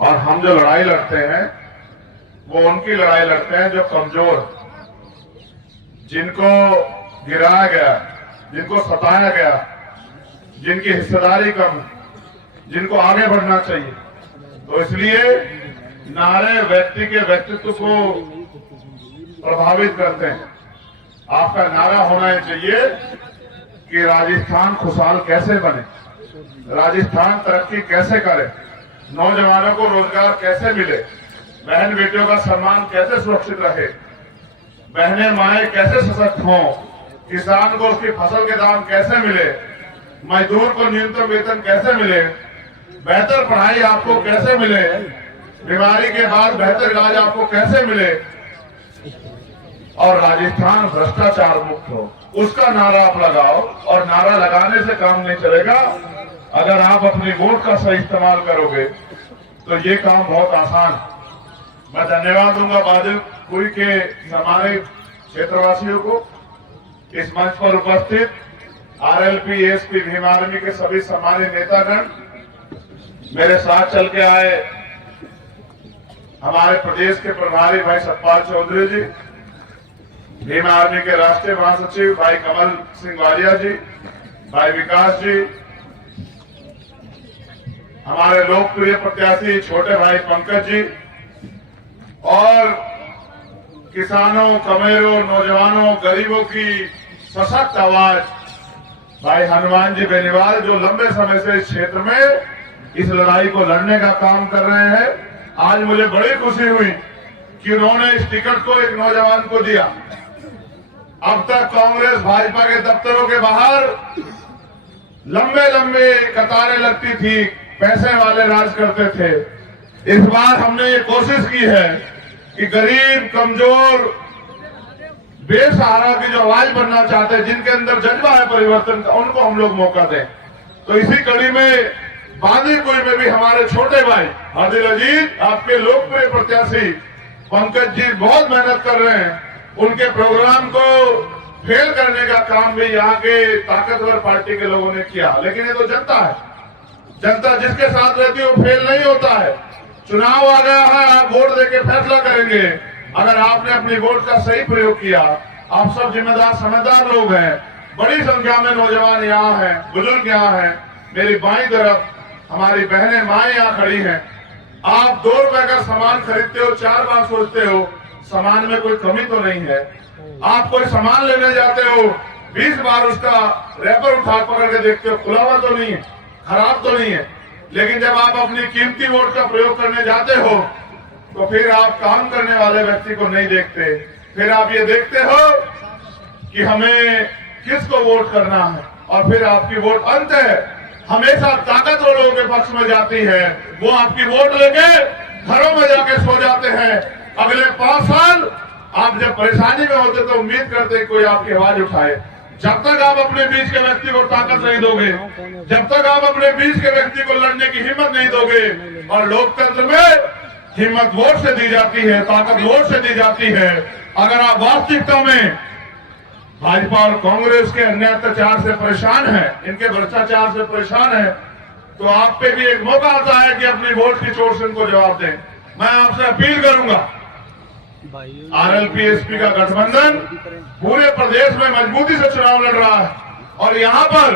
और हम जो लड़ाई लड़ते हैं वो उनकी लड़ाई लड़ते हैं जो कमजोर, जिनको गिराया गया, जिनको सताया गया, जिनकी हिस्सेदारी कम, जिनको आगे बढ़ना चाहिए। तो इसलिए नारे व्यक्ति के व्यक्तित्व को प्रभावित करते हैं। आपका नारा होना चाहिए कि राजस्थान खुशहाल कैसे बने, राजस्थान तरक्की कैसे करे, नौजवानों को रोजगार कैसे मिले, बहन बेटियों का सम्मान कैसे सुरक्षित रहे, बहनें माएं कैसे सशक्त हों, किसान को उसकी फसल के दाम कैसे मिले, मजदूर को न्यूनतम वेतन कैसे मिले, बेहतर पढ़ाई आपको कैसे मिले, बीमारी के बाद बेहतर इलाज आपको कैसे मिले, और राजस्थान भ्रष्टाचार मुक्त हो, उसका नारा आप लगाओ। और नारा लगाने से काम नहीं चलेगा। अगर आप अपनी वोट का सही इस्तेमाल करोगे तो ये काम बहुत आसान। मैं धन्यवाद दूंगा बादलपुर के सम्मानित क्षेत्रवासियों को, इस मंच पर उपस्थित आरएलपी, एएसपी, भीम आर्मी के सभी सम्मानित नेतागण, मेरे साथ चल के आए हमारे प्रदेश के प्रभारी भाई सतपाल चौधरी जी, भीम आर्मी के राष्ट्रीय महासचिव भाई कमल सिंह वालिया जी, भाई विकास जी, हमारे लोकप्रिय प्रत्याशी छोटे भाई पंकज जी, और किसानों, कमेरों, नौजवानों, गरीबों की सशक्त आवाज भाई हनुमान जी बेनीवाल, जो लंबे समय से इस क्षेत्र में इस लड़ाई को लड़ने का काम कर रहे हैं। आज मुझे बड़ी खुशी हुई कि उन्होंने इस टिकट को एक नौजवान को दिया। अब तक कांग्रेस भाजपा के दफ्तरों के बाहर लंबे लंबे कतारें लगती थी, पैसे वाले राज करते थे। इस बार हमने ये कोशिश की है कि गरीब, कमजोर, बेसहारा की जो आवाज बनना चाहते हैं, जिनके अंदर जज्बा है परिवर्तन का, उनको हम लोग मौका दें। तो इसी कड़ी में बांदीकुई में भी हमारे छोटे भाई आदिल अजीज, आपके लोकप्रिय प्रत्याशी पंकज जी बहुत मेहनत कर रहे हैं। उनके प्रोग्राम को फेल करने का काम भी यहाँ के ताकतवर पार्टी के लोगों ने किया। लेकिन ये तो जनता है, जनता जिसके साथ रहती है वो फेल नहीं होता है। चुनाव आ गया है, आप वोट देके फैसला करेंगे। अगर आपने अपनी वोट का सही प्रयोग किया, आप सब जिम्मेदार समझदार लोग हैं। बड़ी संख्या में नौजवान यहाँ हैं, बुजुर्ग यहाँ हैं। मेरी बाईं तरफ हमारी बहनें, माएं यहाँ खड़ी हैं। आप 2 रुपए का सामान खरीदते हो, 4 बार सोचते हो सामान में कोई कमी तो नहीं है। आप कोई सामान लेने जाते हो, 20 बार उसका रैपर उठा पकड़ के देखते हो, खुला हुआ तो नहीं है, खराब तो नहीं है। लेकिन जब आप अपनी कीमती वोट का प्रयोग करने जाते हो तो फिर आप काम करने वाले व्यक्ति को नहीं देखते। फिर आप ये देखते हो कि हमें किसको वोट करना है, और फिर आपकी वोट अंत है हमेशा ताकतवर लोगों के पक्ष में जाती है। वो आपकी वोट लेके घरों में जाके सो जाते हैं। अगले 5 साल आप जब परेशानी में होते तो उम्मीद करते कोई आपकी आवाज उठाए। जब तक आप अपने बीच के व्यक्ति को ताकत नहीं दोगे, जब तक आप अपने बीच के व्यक्ति को लड़ने की हिम्मत नहीं दोगे, और लोकतंत्र में हिम्मत वोट से दी जाती है, ताकत वोट से दी जाती है। अगर आप वास्तविकता में भाजपा और कांग्रेस के अन्य अत्याचार से परेशान हैं, इनके भ्रष्टाचार से परेशान हैं, तो आप पे भी एक मौका आता है कि अपनी वोट की चोट से इनको जवाब दें। मैं आपसे अपील करूंगा, आरएलपी, एसपी का गठबंधन पूरे प्रदेश में मजबूती से चुनाव लड़ रहा है, और यहाँ पर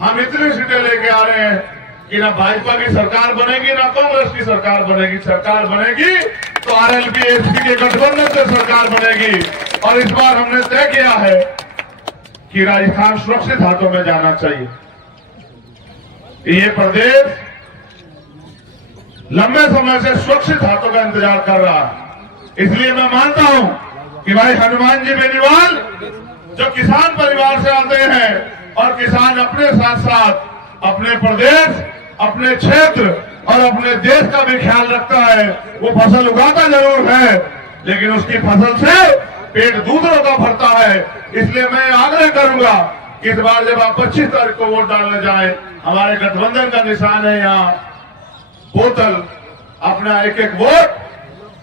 हम इतनी सीटें लेके आ रहे हैं कि ना भाजपा की सरकार बनेगी, ना कांग्रेस की सरकार बनेगी। सरकार बनेगी तो आरएलपी, एसपी के गठबंधन से सरकार बनेगी। और इस बार हमने तय किया है कि राजस्थान सुरक्षित हाथों में जाना चाहिए। ये प्रदेश लंबे समय से सुरक्षित हाथों का इंतजार कर रहा है। इसलिए मैं मानता हूं कि भाई हनुमान जी बेनीवाल जो किसान परिवार से आते हैं, और किसान अपने साथ साथ अपने प्रदेश, अपने क्षेत्र और अपने देश का भी ख्याल रखता है। वो फसल उगाता जरूर है, लेकिन उसकी फसल से पेट दूसरों का भरता है। इसलिए मैं आग्रह करूंगा कि इस बार जब आप 25 तारीख को वोट डालने जाएं, हमारे गठबंधन का निशान है यहाँ बोतल। अपना एक एक वोट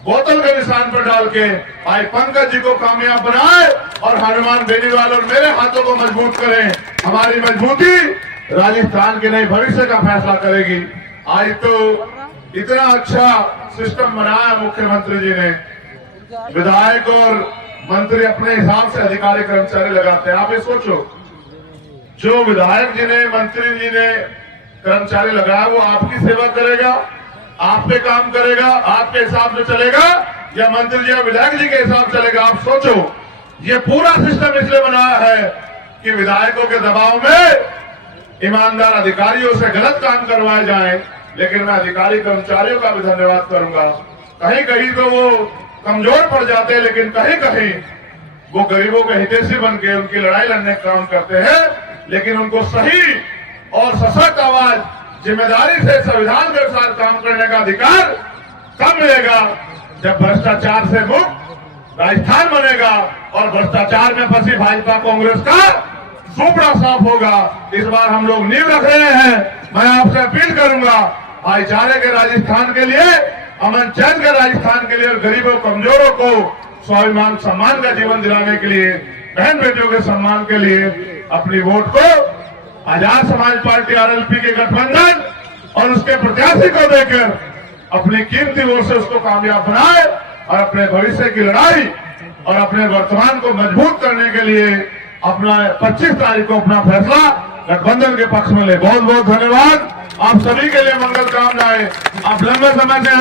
बोतल के निशान पर डाल के भाई पंकज जी को कामयाब बनाए, और हनुमान बेनीवाल और मेरे हाथों को मजबूत करें। हमारी मजबूती राजस्थान के नए भविष्य का फैसला करेगी। आज तो इतना अच्छा सिस्टम बनाया मुख्यमंत्री जी ने। विधायक और मंत्री अपने हिसाब से अधिकारी कर्मचारी लगाते हैं। आप ये सोचो, जो विधायक जी ने, मंत्री जी ने कर्मचारी लगाया वो आपकी सेवा करेगा, आप पे काम करेगा, आपके हिसाब से चलेगा, या मंत्री जी या विधायक जी के हिसाब से चलेगा? आप सोचो। ये पूरा सिस्टम इसलिए बनाया है कि विधायकों के दबाव में ईमानदार अधिकारियों से गलत काम करवाए जाए। लेकिन मैं अधिकारी कर्मचारियों का भी धन्यवाद करूंगा। कहीं कहीं तो वो कमजोर पड़ जाते हैं, लेकिन कहीं कहीं वो गरीबों के हितैषी बन के उनकी लड़ाई लड़ने का काम करते हैं। लेकिन उनको सही और सशक्त आवाज, जिम्मेदारी से संविधान के अनुसार काम करने का अधिकार कब मिलेगा? जब भ्रष्टाचार से मुक्त राजस्थान बनेगा और भ्रष्टाचार में फंसी भाजपा कांग्रेस का सुपड़ा साफ होगा। इस बार हम लोग नींव रख रहे हैं। मैं आपसे अपील करूंगा, भाईचारे के राजस्थान के लिए, अमन चैन के राजस्थान के लिए और गरीबों कमजोरों को स्वाभिमान सम्मान का जीवन दिलाने के लिए, बहन बेटियों के सम्मान के लिए अपनी वोट को आजाद समाज पार्टी आरएलपी के गठबंधन और उसके प्रत्याशी को देकर अपनी कीमती वोट से उसको कामयाब बनाए और अपने भविष्य की लड़ाई और अपने वर्तमान को मजबूत करने के लिए अपना 25 तारीख को अपना फैसला गठबंधन के पक्ष में ले। बहुत बहुत धन्यवाद। आप सभी के लिए मंगल कामनाएं। आप लंबे समय से